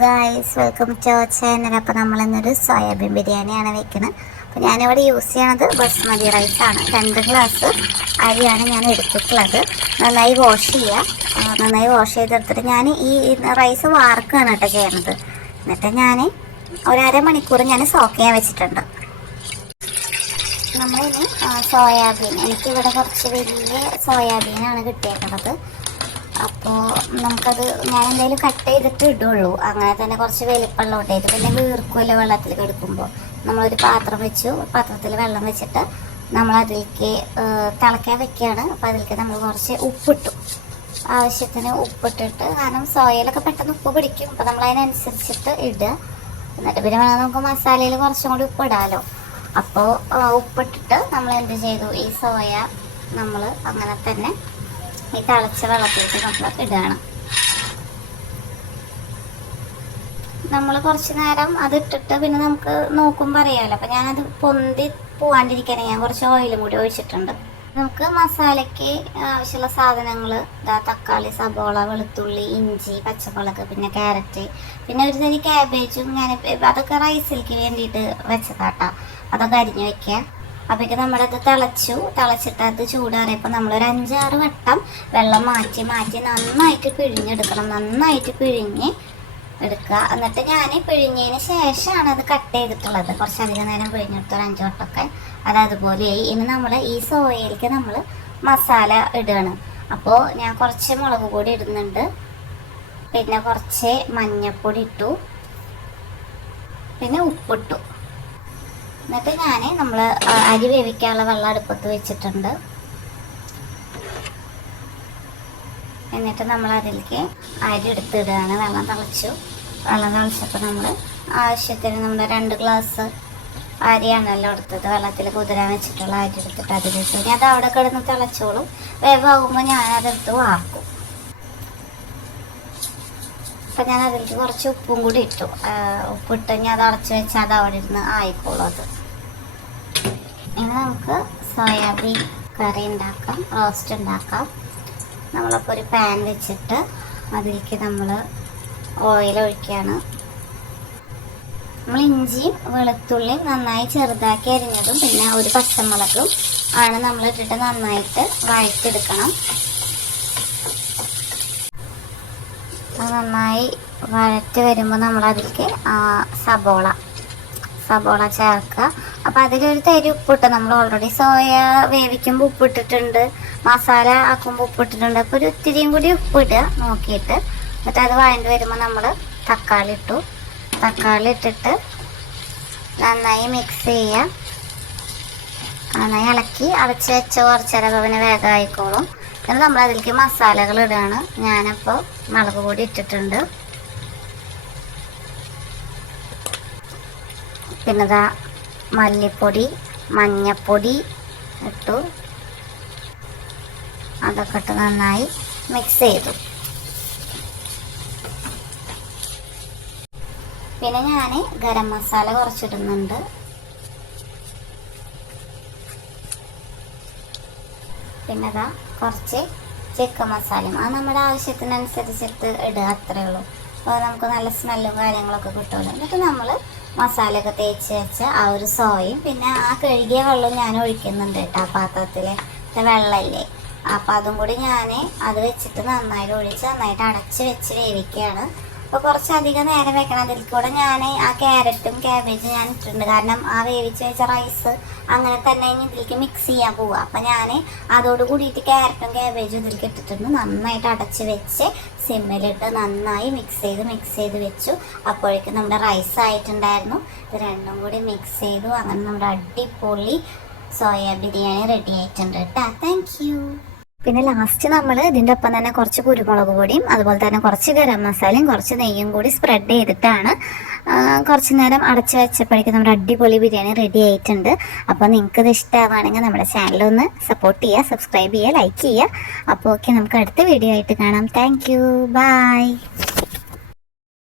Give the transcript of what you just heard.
Guys welcome to our channel അപ്പോൾ നമ്മളിന്നൊരു soybean ബിരിയാണിയാണ് വെക്കുന്നത്. അപ്പോൾ ഞാനിവിടെ യൂസ് ചെയ്യണത് ബസ്മതി റൈസാണ് രണ്ട് ഗ്ലാസ് അരിയാണ് ഞാൻ എടുത്തിട്ടുള്ളത്. നന്നായി വാഷ് ചെയ്യുക. നന്നായി വാഷ് ചെയ്തെടുത്തിട്ട് ഞാൻ ഈ റൈസ് വാർക്കുകയാണ് കേട്ടോ ചെയ്യണത് എന്നിട്ട് ഞാൻ ഒരു അരമണിക്കൂർ ഞാൻ സോക്ക് ചെയ്യാൻ വെച്ചിട്ടുണ്ട്. നമ്മളിനി സോയാബീൻ. എനിക്കിവിടെ കുറച്ച് വലിയ സോയാബീനാണ് കിട്ടിയേക്കുന്നത്. അപ്പോൾ നമുക്കത് ഞാൻ എന്തായാലും കട്ട് ചെയ്തിട്ട് ഇടുള്ളൂ. അങ്ങനെ തന്നെ കുറച്ച് വലിപ്പമുള്ളതുകൊണ്ട് ഇത് പിന്നെ വീർക്കുമല്ലോ വെള്ളത്തിൽ കെടുക്കുമ്പോൾ നമ്മളൊരു പാത്രം വെച്ചു. പാത്രത്തിൽ വെള്ളം വെച്ചിട്ട് നമ്മൾ അതിലേക്ക് തിളക്കാൻ വെക്കുകയാണ് അപ്പോൾ അതിലേക്ക് നമ്മൾ കുറച്ച് ഉപ്പിട്ടു. ആവശ്യത്തിന് ഉപ്പിട്ടിട്ട് കാരണം സോയയിലൊക്കെ പെട്ടെന്ന് ഉപ്പ് പിടിക്കും. അപ്പോൾ നമ്മൾ അതിനനുസരിച്ചിട്ട് ഇടുക എന്നിട്ട് പിന്നെ വേണം നമുക്ക് മസാലയിൽ കുറച്ചും കൂടി ഉപ്പിടാമല്ലോ അപ്പോൾ ഉപ്പിട്ടിട്ട് നമ്മൾ എന്ത് ചെയ്തു? ഈ സോയ നമ്മൾ അങ്ങനെ തന്നെ ഈ തിളച്ച വെള്ളത്തിലേക്ക് നമ്മൾ ഇടുകയാണ് നമ്മൾ കുറച്ച് നേരം അത് ഇട്ടിട്ട് പിന്നെ നമുക്ക് നോക്കുമ്പോൾ അറിയാമല്ലോ അപ്പം ഞാനത് പൊന്തി പോവാണ്ടിരിക്കാൻ ഞാൻ കുറച്ച് ഓയിലും കൂടി ഒഴിച്ചിട്ടുണ്ട്. നമുക്ക് മസാലയ്ക്ക് ആവശ്യമുള്ള സാധനങ്ങൾ ഇതാ തക്കാളി സബോള വെളുത്തുള്ളി ഇഞ്ചി പച്ചമുളക് പിന്നെ ക്യാരറ്റ് പിന്നെ ഒരു തരി ക്യാബേജും ഞാൻ അതൊക്കെ റൈസിലേക്ക് വേണ്ടിയിട്ട് വെച്ചതാട്ടാ. അതൊക്കെ അരിഞ്ഞു വെക്കുക. അപ്പോഴേക്ക് നമ്മളത് തിളച്ചു. തിളച്ചിട്ട് അത് ചൂടാറിയപ്പോൾ നമ്മളൊരു അഞ്ചാറ് വട്ടം വെള്ളം മാറ്റി മാറ്റി നന്നായിട്ട് പിഴിഞ്ഞെടുക്കണം. നന്നായിട്ട് പിഴിഞ്ഞ് എടുക്കുക. എന്നിട്ട് ഞാൻ പിഴിഞ്ഞതിന് ശേഷമാണ് അത് കട്ട് ചെയ്തിട്ടുള്ളത്. കുറച്ചധികം നേരം പിഴിഞ്ഞെടുത്ത ഒരു അഞ്ച് വട്ടമൊക്കെ. അത് അതുപോലെയായി ഇനി നമ്മൾ ഈ സോയയിലേക്ക് നമ്മൾ മസാല ഇടുകയാണ്. അപ്പോൾ ഞാൻ കുറച്ച് മുളക് പൊടി ഇടുന്നുണ്ട്. പിന്നെ കുറച്ച് മഞ്ഞൾപ്പൊടി ഇട്ടു. പിന്നെ ഉപ്പിട്ടു. എന്നിട്ട് ഞാൻ നമ്മൾ അരി വേവിക്കാനുള്ള വെള്ളം അടുപ്പത്ത് വെച്ചിട്ടുണ്ട്. എന്നിട്ട് നമ്മൾ അതിലേക്ക് അരി എടുത്തിടുകയാണ്. വെള്ളം തിളച്ചു. വെള്ളം തിളച്ചപ്പോൾ നമ്മൾ ആവശ്യത്തിന് നമ്മൾ രണ്ട് ഗ്ലാസ് അരിയാണല്ലോ എടുത്തത്. വെള്ളത്തിൽ കുതിരാൻ വെച്ചിട്ടുള്ള അരി എടുത്തിട്ട് അതിലിട്ടു ഇനി അത് അവിടെ കിടന്ന് തിളച്ചോളും. വേവാകുമ്പോൾ ഞാനതെടുത്ത് വാർക്കും. അപ്പം ഞാൻ അതിലേക്ക് കുറച്ച് ഉപ്പും കൂടി ഇട്ടു. ഉപ്പ് ഉപ്പിട്ട് ഞാൻ അത് അടച്ചു വെച്ചാൽ അത് അവിടെ ഇരുന്ന് ആയിക്കോളും അത്. ഇനി നമുക്ക് സോയാബീൻ കറി ഉണ്ടാക്കാം റോസ്റ്റ് ഉണ്ടാക്കാം. നമ്മളിപ്പോൾ ഒരു പാൻ വെച്ചിട്ട് അതിലേക്ക് നമ്മൾ ഓയിൽ ഒഴിക്കുകയാണ് നമ്മൾ ഇഞ്ചിയും വെളുത്തുള്ളിയും നന്നായി ചെറുതാക്കി അരിഞ്ഞതും പിന്നെ ഒരു പച്ചമുളകും ആണ് നമ്മൾ ഇട്ടിട്ട് നന്നായിട്ട് വഴറ്റെടുക്കണം അത് നന്നായി വഴറ്റ് വരുമ്പോൾ നമ്മൾ അതിലേക്ക് സബോള. സബോള ചേർക്കുക. അപ്പോൾ അതിലൊരു തരി ഉപ്പിട്ട് നമ്മൾ ഓൾറെഡി സോയ വേവിക്കുമ്പോൾ ഉപ്പിട്ടിട്ടുണ്ട്. മസാല ആക്കുമ്പോൾ ഉപ്പിട്ടിട്ടുണ്ട്. അപ്പോൾ ഒരു ഇത്തിരിയും കൂടി ഉപ്പിടുക നോക്കിയിട്ട്. എന്നിട്ട് അത് വഴണ്ട് വരുമ്പോൾ നമ്മൾ തക്കാളി ഇട്ടു. തക്കാളി ഇട്ടിട്ട് നന്നായി മിക്സ് ചെയ്യുക നന്നായി ഇളക്കി അടച്ച് വെച്ച് കുറച്ചേരം അവന് വേഗം ആയിക്കോളും. എന്നിട്ട് നമ്മൾ അതിലേക്ക് മസാലകൾ ഇടുകയാണ് ഞാനപ്പോൾ മുളക് പൊടി ഇട്ടിട്ടുണ്ട്. പിന്നെ ഇതാ മല്ലിപ്പൊടി മഞ്ഞപ്പൊടി ഇട്ടു. അതൊക്കെ ഇട്ട് നന്നായി മിക്സ് ചെയ്തു. പിന്നെ ഞാൻ ഗരം മസാല കുറച്ചിടുന്നുണ്ട്. പിന്നെ അതാ കുറച്ച് ചിക്കൻ മസാലയും അത് നമ്മുടെ ആവശ്യത്തിനനുസരിച്ചിട്ട് ഇടുക അത്രേ ഉള്ളൂ. അപ്പോൾ നമുക്ക് നല്ല സ്മെല്ലും കാര്യങ്ങളൊക്കെ കിട്ടുമല്ലോ എന്നിട്ട് നമ്മൾ മസാലയൊക്കെ തേച്ച് വെച്ച ആ ഒരു സോയും പിന്നെ ആ കഴുകിയ വെള്ളം ഞാൻ ഒഴിക്കുന്നുണ്ട് കേട്ടോ ആ പാത്രത്തിൽ വെള്ളമില്ലേ അപ്പം അതും കൂടി ഞാൻ അത് വെച്ചിട്ട് നന്നായിട്ട് ഒഴിച്ച് നന്നായിട്ട് അടച്ച് വെച്ച് വേവിക്കുകയാണ്. അപ്പോൾ കുറച്ചധികം നേരം വെക്കണം. അതിൽ കൂടെ ഞാൻ ആ ക്യാരറ്റും ക്യാബേജും ഞാൻ ഇട്ടിട്ടുണ്ട്. കാരണം ആ വേവിച്ച് വെച്ച റൈസ് അങ്ങനെ തന്നെ ഇനി ഇതിലേക്ക് മിക്സ് ചെയ്യാൻ പോവുക അപ്പം ഞാൻ അതോട് കൂടിയിട്ട് ക്യാരറ്റും ക്യാബേജും ഇതിലേക്ക് ഇട്ടിട്ടുണ്ട്. നന്നായിട്ട് അടച്ച് വെച്ച് സിമ്മിലിട്ട് നന്നായി മിക്സ് ചെയ്ത് മിക്സ് ചെയ്ത് വെച്ചു. അപ്പോഴേക്കും നമ്മുടെ റൈസ് ആയിട്ടുണ്ടായിരുന്നു. ഇത് രണ്ടും കൂടി മിക്സ് ചെയ്തു. അങ്ങനെ നമ്മുടെ അടിപൊളി സോയാ ബിരിയാണി റെഡി ആയിട്ടുണ്ട് കേട്ടോ താങ്ക് പിന്നെ ലാസ്റ്റ് നമ്മൾ ഇതിന്റെ ഒപ്പം തന്നെ കുറച്ച് കുരുമുളക് പൊടിയും അതുപോലെ തന്നെ കുറച്ച് ഗരം മസാലയും കുറച്ച് നെയ്യും കൂടി സ്പ്രെഡ് ചെയ്തിട്ടാണ് കുറച്ച് നേരം അടച്ചു വെച്ചപ്പോഴേക്കും നമ്മുടെ അടിപൊളി ബിരിയാണി റെഡി ആയിട്ടുണ്ട്. അപ്പോൾ നിങ്ങൾക്ക് ഇത് ഇഷ്ടമാവുകയാണെങ്കിൽ നമ്മുടെ ചാനൽ ഒന്ന് സപ്പോർട്ട് ചെയ്യുക സബ്സ്ക്രൈബ് ചെയ്യുക ലൈക്ക് ചെയ്യുക. അപ്പോൾ ഓക്കെ നമുക്ക് അടുത്ത വീഡിയോ ആയിട്ട് കാണാം. Thank you by